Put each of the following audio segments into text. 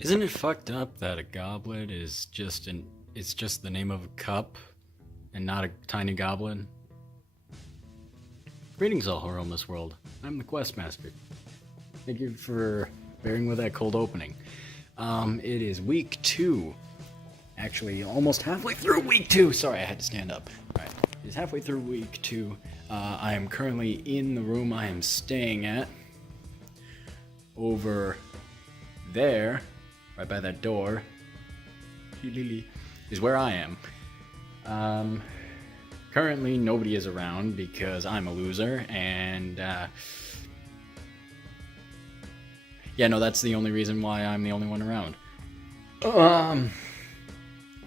Isn't it fucked up that a goblet is it's just the name of a cup and not a tiny goblin? Greetings all who roam this world. I'm the Questmaster. Thank you for bearing with that cold opening. It is week 2. Actually, almost halfway through week 2. Sorry, I had to stand up. Alright, it's halfway through week 2. I am currently in the room I am staying at. Over there, right by that door, is where I am. Currently, nobody is around because I'm a loser, and yeah, no, that's the only reason why I'm the only one around.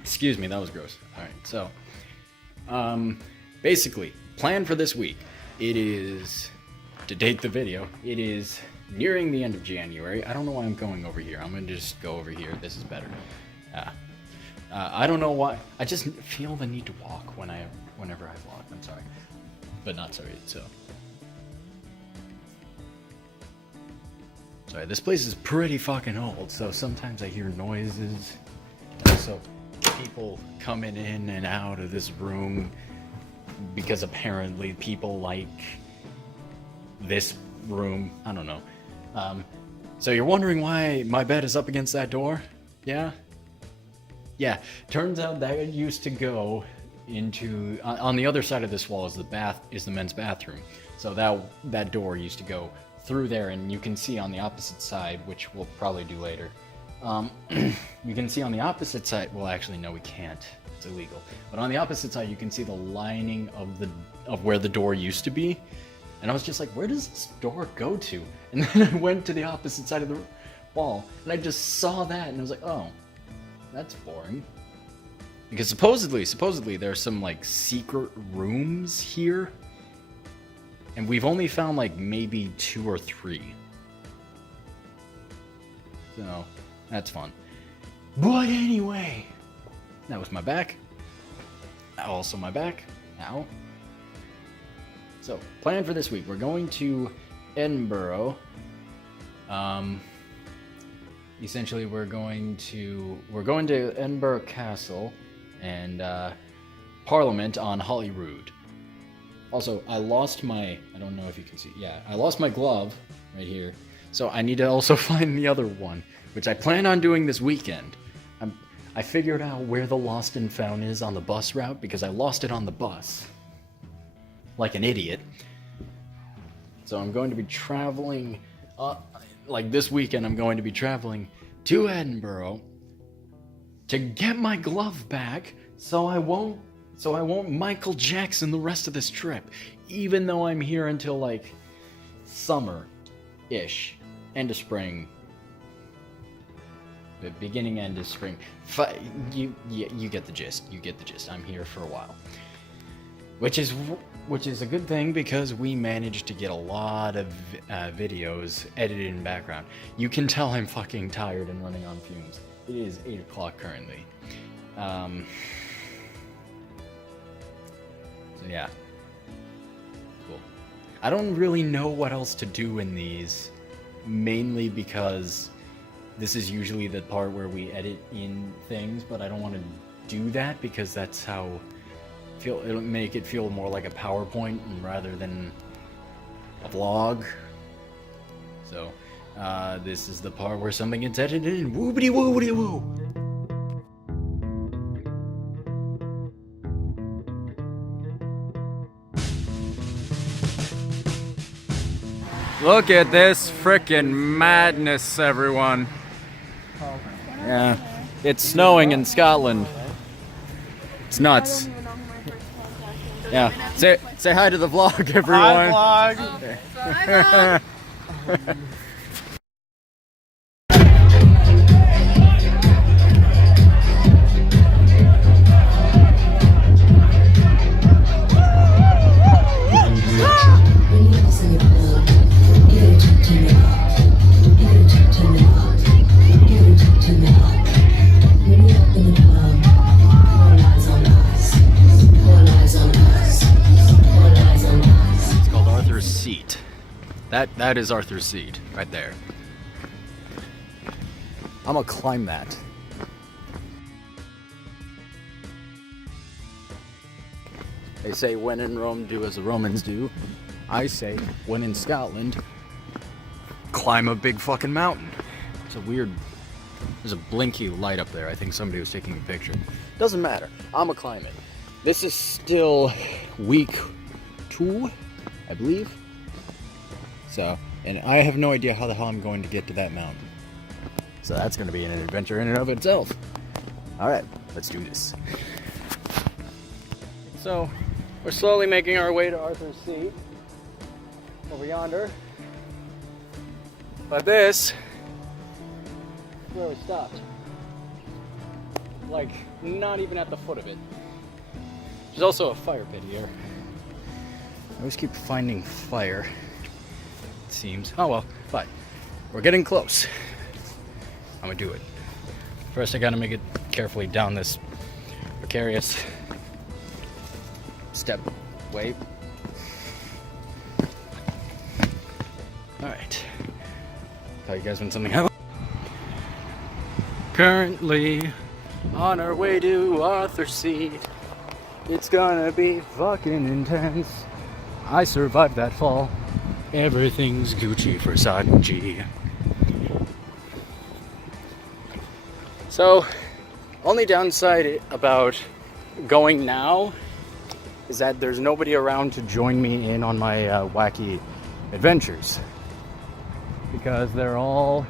Excuse me, that was gross. All right, so, basically, plan for this week. It is, to date the video, it is nearing the end of January. I don't know why I'm going over here. I'm gonna just go over here. This is better. I don't know why. I just feel the need to walk whenever I vlog. I'm sorry, but not sorry. So sorry. This place is pretty fucking old, so sometimes I hear noises. Also, people coming in and out of this room because apparently people like this room. I don't know. So you're wondering why my bed is up against that door? Yeah? Yeah, turns out that used to go into, on the other side of this wall is the men's bathroom. So that door used to go through there, and you can see on the opposite side, which we'll probably do later. You can see on the opposite side, well actually no we can't, it's illegal. But on the opposite side you can see the lining of where the door used to be. And I was just like, where does this door go to? And then I went to the opposite side of the wall, and I just saw that, and I was like, oh, that's boring. Because supposedly there's some like secret rooms here, and we've only found like maybe 2 or 3. So that's fun. But anyway, that was my back. Also my back. Ow. So, plan for this week. We're going to Edinburgh. Essentially, we're going to Edinburgh Castle and Parliament on Holyrood. Also, I lost my, I don't know if you can see, yeah, I lost my glove right here. So I need to also find the other one, which I plan on doing this weekend. I figured out where the lost and found is on the bus route because I lost it on the bus. Like an idiot. So I'm going to be traveling, like this weekend I'm going to be traveling to Edinburgh to get my glove back so I won't Michael Jackson the rest of this trip, even though I'm here until like summer-ish, end of spring, the beginning end of spring. You get the gist. You get the gist. I'm here for a while. Which is a good thing because we managed to get a lot of videos edited in background. You can tell I'm fucking tired and running on fumes. It is 8 o'clock currently. So yeah. Cool. I don't really know what else to do in these, mainly because this is usually the part where we edit in things, but I don't want to do that because that's how it'll make it feel more like a PowerPoint rather than a vlog. So, this is the part where something gets edited in. Woobity woobity woo! Look at this frickin' madness, everyone. Yeah, it's snowing in Scotland. It's nuts. Yeah, say hi to the vlog, everyone. Hi, vlog. Bye, vlog. That is Arthur's seat, right there. I'm gonna climb that. They say when in Rome, do as the Romans do. I say when in Scotland, climb a big fucking mountain. It's a weird, there's a blinky light up there. I think somebody was taking a picture. Doesn't matter, I'm gonna climb it. This is still week 2, I believe. So, and I have no idea how the hell I'm going to get to that mountain. So that's gonna be an adventure in and of itself. All right, let's do this. So, we're slowly making our way to Arthur's Seat, over yonder. But this is where we stopped. Like, not even at the foot of it. There's also a fire pit here. I always keep finding fire, it seems. Oh well, but we're getting close. I'm gonna do it. First I gotta make it carefully down this precarious step way. Alright. Thought you guys want something else. Currently on our way to Arthur's Seat. It's gonna be fucking intense. I survived that fall. Everything's Gucci for Sanji. So, only downside about going now is that there's nobody around to join me in on my wacky adventures, because they're all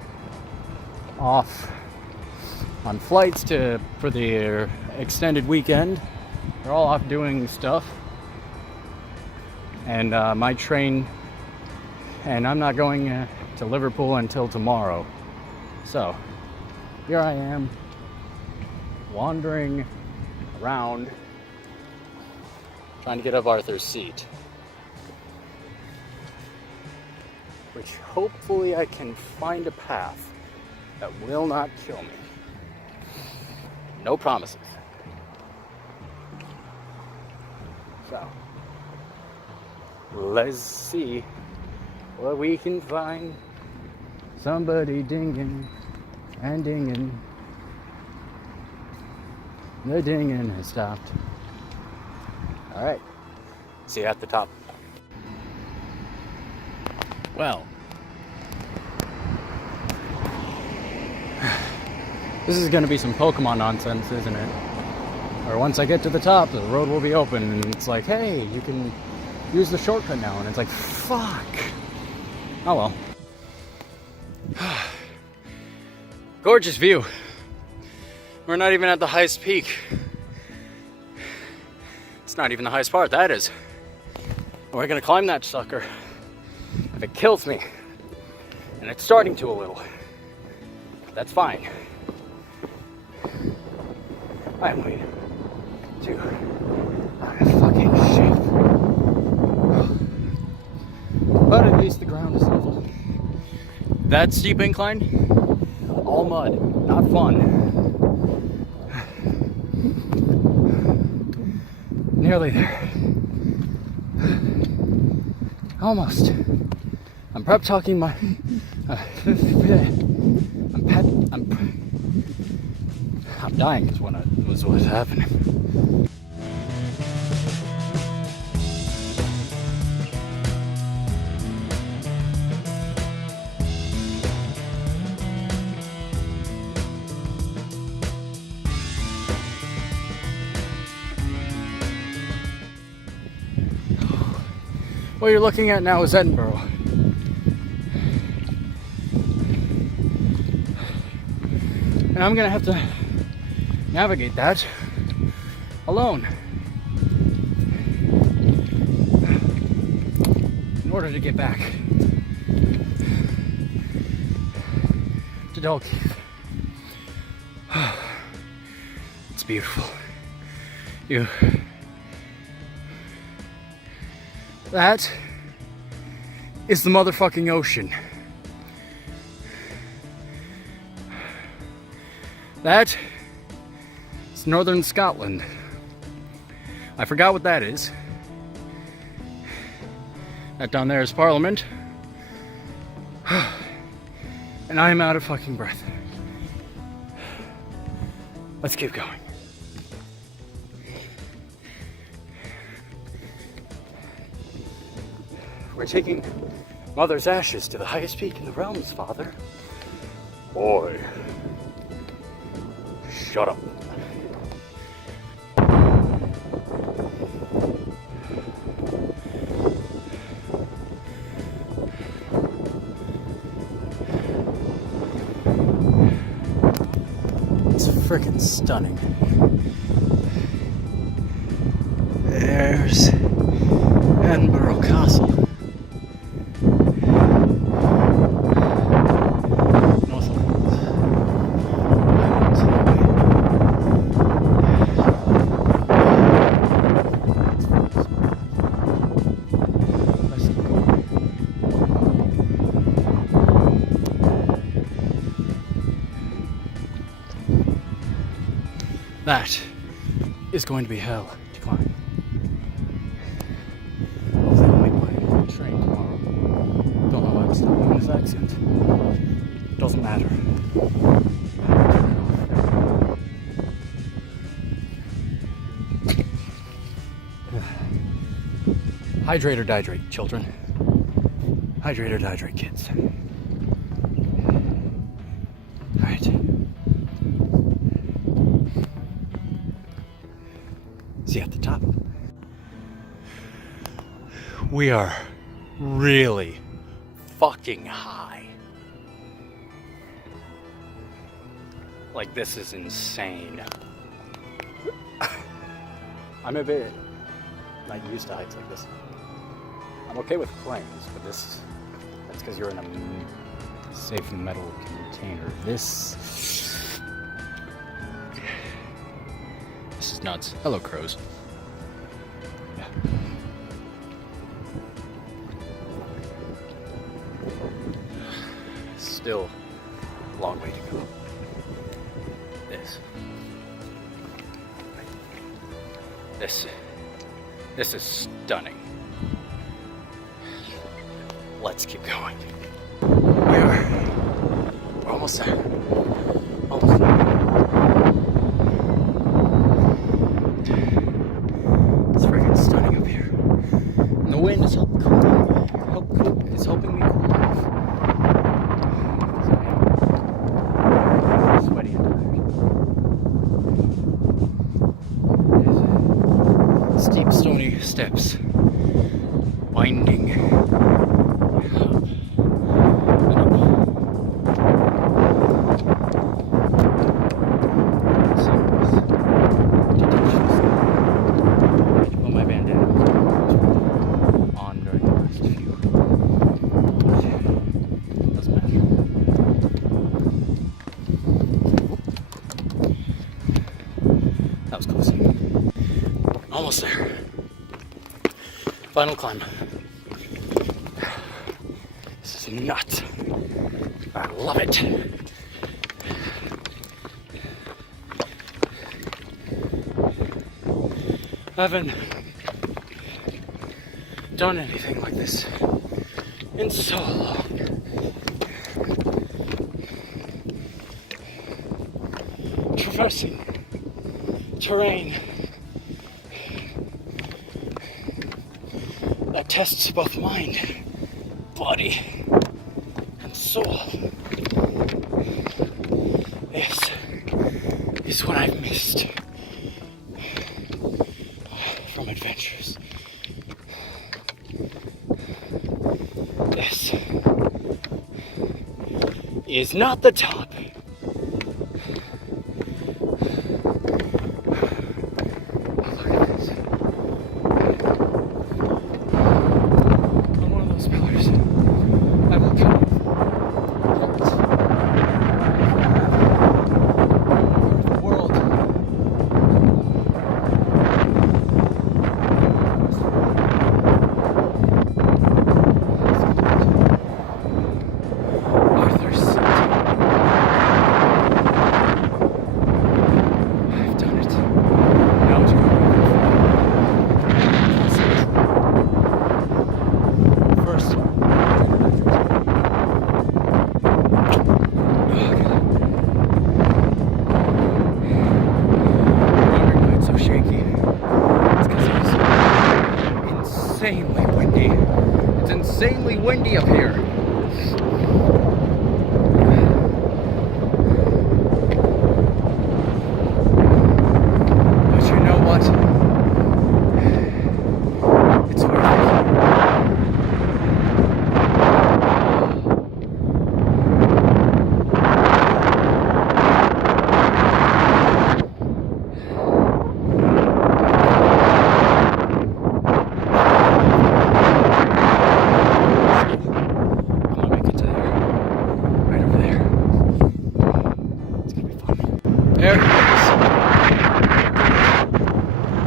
off on flights for the extended weekend. They're all off doing stuff, and my train, and I'm not going to Liverpool until tomorrow. So here I am, wandering around, trying to get up Arthur's Seat, which hopefully I can find a path that will not kill me. No promises. So, let's see what we can find. Somebody dinging and dinging. The dinging has stopped. Alright, see you at the top. Well, this is gonna be some Pokemon nonsense, isn't it? Or once I get to the top, the road will be open, and it's like, hey, you can use the shortcut now, and it's like, fuck. Oh well. Gorgeous view. We're not even at the highest peak. It's not even the highest part, that is. We're gonna climb that sucker. If it kills me, and it's starting to a little, that's fine. I'm waiting to fucking shit. But at least the ground is level. That steep incline, all mud, not fun. Nearly there. Almost. I'm prep talking my. I'm dying is what's happening. What you're looking at now is Edinburgh. And I'm gonna have to navigate that alone in order to get back to Dalkeith. It's beautiful. That is the motherfucking ocean. That is northern Scotland. I forgot what that is. That down there is Parliament. And I am out of fucking breath. Let's keep going. We're taking Mother's ashes to the highest peak in the realms, Father. Boy. Shut up. It's freaking stunning. There's Edinburgh Castle. That is going to be hell to climb. Hopefully I'll make my train tomorrow. Don't know why I'm stopping in this accent. Doesn't matter. Hydrate or dihydrate, children. Hydrate or dihydrate, kids. Alright. See at the top. We are really fucking high. Like, this is insane. I'm a bit not used to heights like this. I'm okay with planes, but that's because you're in a safe metal container. This is nuts. Hello, crows. Yeah. Still a long way to go. This is stunning. Let's keep going. We're almost there. Almost there. It's freaking stunning up here. And the wind is helping me cool off. So, sweaty and tired. Steep, stony steps. Winding. That was close. Almost there. Final climb. This is nuts. I love it. I haven't done anything like this in so long. Traversing terrain that tests both mind, body, and soul. This is what I've missed from adventures. This is not the top. There he is.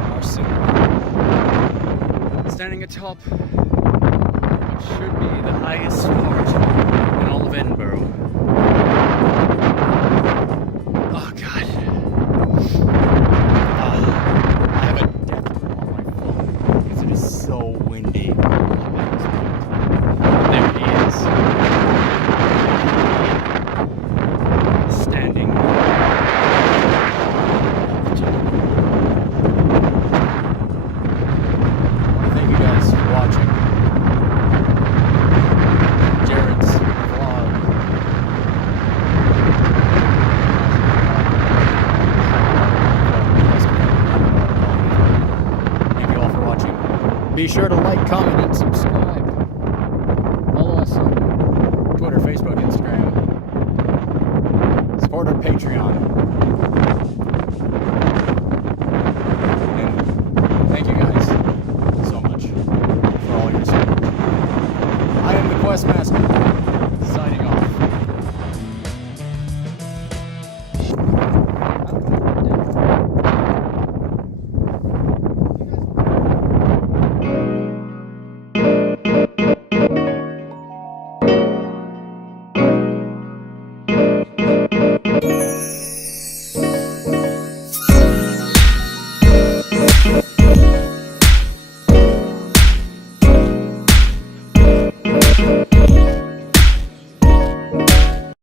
Our symbol. Standing atop what should be the highest part in all of Edinburgh. Oh god. I have a death room on my phone because it is so windy. There he is. Standing. Thank you guys for watching Jarod's vlog. Thank you all for watching. Be sure to like, comment, and subscribe. Follow us on Twitter, Facebook, Instagram. Support our Patreon. And thank you guys so much for all your support. I am the Questmaster, signing off.